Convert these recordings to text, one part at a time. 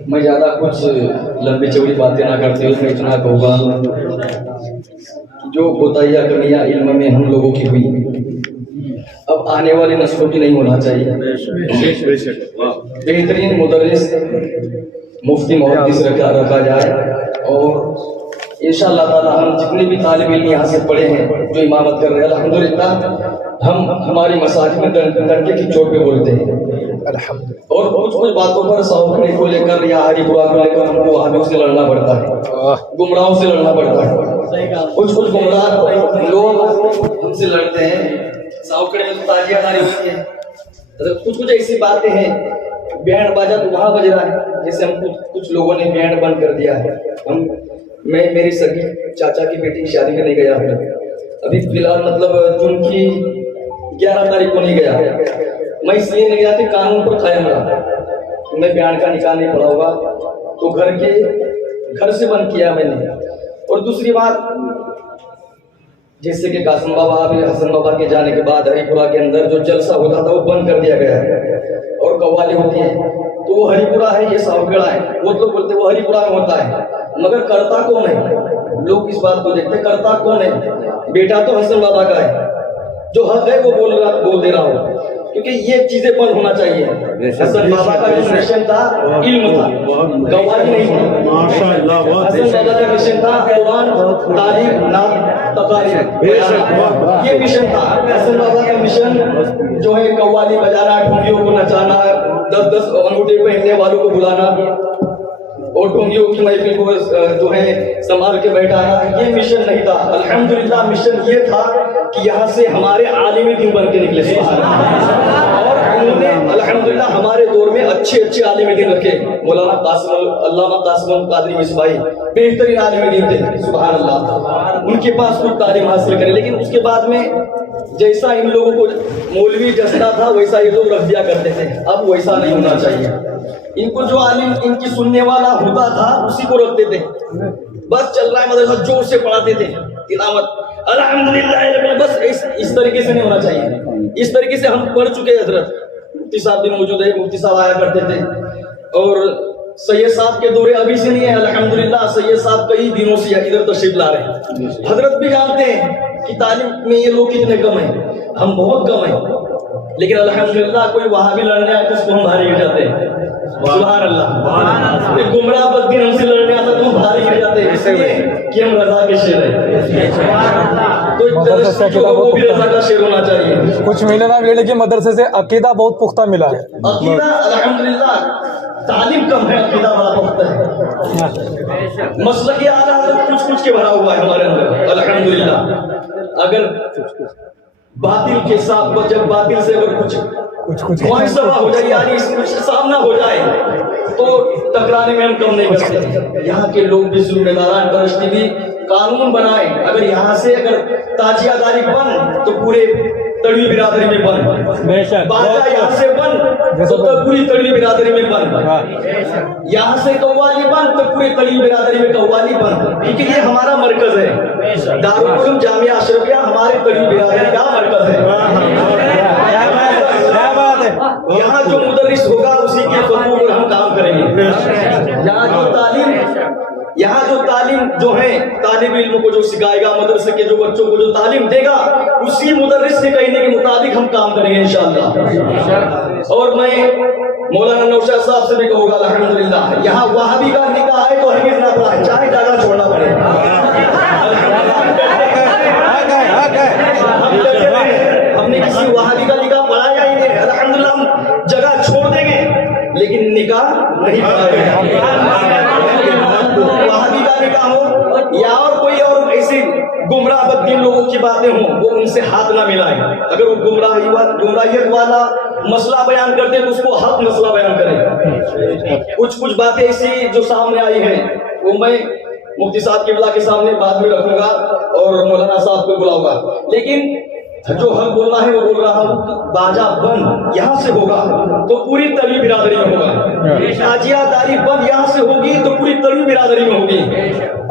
میں زیادہ کچھ لمبی چوڑی باتیں نہ کرتے ہوئے میں اتنا کہوں گا جو کوتاہیاں کمیاں علم میں ہم لوگوں کی ہوئی اب آنے والی نسلوں کی نہیں ہونا چاہیے۔ بہترین مدرس مفتی محدث رکھا جائے اور انشاءاللہ تعالی ہم جتنے بھی طالب علم یہاں سے پڑھے ہیں جو امامت کر رہے ہیں الحمدللہ ہم ہماری مساجد میں ڈنڈے کی چوٹ پہ بولتے ہیں اور کچھ باتوں پر سوکھنے کو لے کر یا ہری برا کو لے کر ہم کو وہابیوں سے لڑنا پڑتا ہے، گمراہوں سے لڑنا پڑتا ہے۔ کچھ گمراہ لوگ ہم سے لڑتے ہیں، سوکھنے میں تو تاجیہ داری ہوتی ہے، کچھ ایسی باتیں ہیں بینڈ باجا تو وہاں بج رہا ہے جیسے ہم کچھ لوگوں نے بینڈ بند کر دیا ہے۔ میں میری سگی چاچا کی بیٹی کی شادی میں نہیں گیا ہوں، ابھی فی الحال مطلب جون کی 11 تاریخ کو نہیں گیا، میں اس لیے نہیں گیا کہ قانون پر قائم رہا، میں بیان کا نکاح نہیں پڑا ہوگا تو گھر سے بند کیا میں نے۔ اور دوسری بات جیسے کہ قاسم بابا حسن بابا کے جانے کے بعد ہری پورہ کے اندر جو جلسہ ہوتا تھا وہ بند کر دیا گیا ہے اور قوالی ہوتی ہے تو وہ ہری پورہ ہے یہ ساوکڑا ہے، وہ تو بولتے وہ ہری پورہ میں ہوتا ہے مگر کرتا کون ہے؟ لوگ اس بات کو دیکھتے کرتا کون ہے؟ بیٹا تو حسن بابا کا ہے، جو حق ہے وہ بول دے رہا ہوں کیونکہ یہ چیزیں بند ہونا چاہیے۔ حسن بابا کا جو مشن تھا علم تھا، گواہی نہیں تھی۔ حسن بابا کا مشن تھا قرآن، تعلیم، نعت، تقاریر، یہ مشن تھا۔ حسن بابا کا مشن جو ہے قوالی بجانا، ڈھونگیوں کو نچانا، 10 انگوٹھے پہننے والوں کو بلانا اور ڈھونگیوں کی محفل کو جو ہے سنبھال کے بیٹھانا، یہ مشن نہیں تھا۔ الحمدللہ مشن یہ تھا کہ یہاں سے ہمارے عالم دین بن کے نکلے سبحان اللہ، اور انہوں نے الحمدللہ ہمارے دور میں اچھے عالم دین رکھے۔ مولانا علامہ قاسم القادری مصباحی بہترین عالم دین تھے سبحان اللہ، ان کے پاس کچھ تعلیم حاصل کرے، لیکن اس کے بعد میں جیسا ان لوگوں کو مولوی جستا تھا ویسا یہ لوگ رکھ دیا کرتے تھے، اب ویسا نہیں ہونا چاہیے۔ ان کو جو عالم ان کی سننے والا ہوتا تھا اسی کو رکھتے تھے، بس چل رہا ہے مدرسہ زور سے پڑھاتے تھے تلاوت الحمدللہ، بس اس طریقے سے نہیں ہونا چاہیے۔ اس طریقے سے ہم پڑھ چکے حضرت مفتی صاحب بھی موجود ہے، مفتی صاحب آیا کرتے تھے اور سید صاحب کے دورے ابھی سے نہیں ہے، الحمدللہ سید صاحب کئی دنوں سے ادھر تشریف لا رہے ہیں۔ حضرت بھی جانتے ہیں کہ تعلیم میں یہ لوگ کتنے کم ہیں، ہم بہت کم ہیں، لیکن الحمدللہ کوئی وہاں بھی لڑنے آئے تو اس کو ہم بھاری گر جاتے ہیں سبحان اللہ۔ ایک گمراہ بددین ہم سے لڑنے آتا تو ہم بھاری گر جاتے ہیں، اس لیے کہ ہم رضا کے شیر ہیں، تو وہ بھی رضا کا شیر ہونا چاہیے۔ کچھ مہینے نہ ملے کہ مدرسے سے عقیدہ بہت پختہ ملا ہے، عقیدہ الحمدللہ تعلیم کم ہے، عقیدہ بڑا پختہ ہے، مسلک اعلیٰ حضرت کچھ کے بھرا ہوا ہے ہمارے اندر الحمدللہ۔ اگر باطل کے ساتھ جب باطل سے اگر کچھ محاسبہ ہو جائے یعنی اس میں سامنا ہو جائے تو ٹکرانے میں ہم کم نہیں کرتے۔ یہاں کے لوگ بھی ذمہ داران درشتی بھی قانون بنائیں، اگر یہاں سے اگر تاجیہ داری بن تو پورے تڑوی برادری میں بن، باجا یہاں سے بن تو پوری تڑوی برادری میں بن، یہاں سے قوالی بن تو پوری تڑوی برادری میں قوالی بن، کیونکہ یہ ہمارا مرکز ہے، دارالعلوم جامعہ اشرفیہ ہمارے تڑوی برادری کا مرکز ہے۔ یہاں جو مدرس ہوگا اسی کے خطوط پر ہم کام کریں گے۔ یہاں جو تعلیم جو ہے طالب علم کو جو سکھائے گا، مدرسے کے جو بچوں کو جو تعلیم دے گا اسی مدرس سے کہنے کے مطابق ہم کام کریں گے انشاءاللہ۔ اور میں مولانا نوشاد صاحب سے بھی کہوں گا الحمدللہ یہاں وہابی کا نکاح ہے تو ہرگز نہ پڑھائے، چاہے جگہ چھوڑنا پڑے، ہم نے کسی وہابی کا نکاح پڑھایا ہی نہیں، الحمدللہ ہم جگہ چھوڑ دیں گے لیکن نکاح نہیں پڑھائے گا۔ وہابی کا نکاح ہو یا اور کوئی اور ایسی گمراہ بددین لوگوں کی باتیں ہوں وہ ان سے ہاتھ نہ ملائیں، اگر وہ گمراہیت والا مسئلہ بیان کرتے تو اس کو حق مسئلہ بیان کریں۔ کچھ باتیں ایسی جو سامنے آئی ہیں وہ میں مفتی صاحب قبلہ کے سامنے بعد میں رکھوں گا اور مولانا صاحب کو بلاؤں گا، لیکن جو حق بولنا ہے وہ بول رہا ہوں۔ باجا بند یہاں سے ہوگا تو پوری تڑوی برادری میں ہوگا، تاجیہ داری بند یہاں سے ہوگی تو پوری تڑوی برادری میں ہوگی،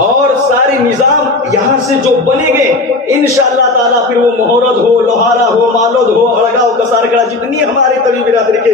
اور سارے نظام یہاں سے جو بنے گے انشاءاللہ تعالیٰ پھر وہ محرد ہو، لوہارا ہو، مالود ہو، اڑگا ہو، کسارکڑا، جتنی ہماری تڑوی برادری کے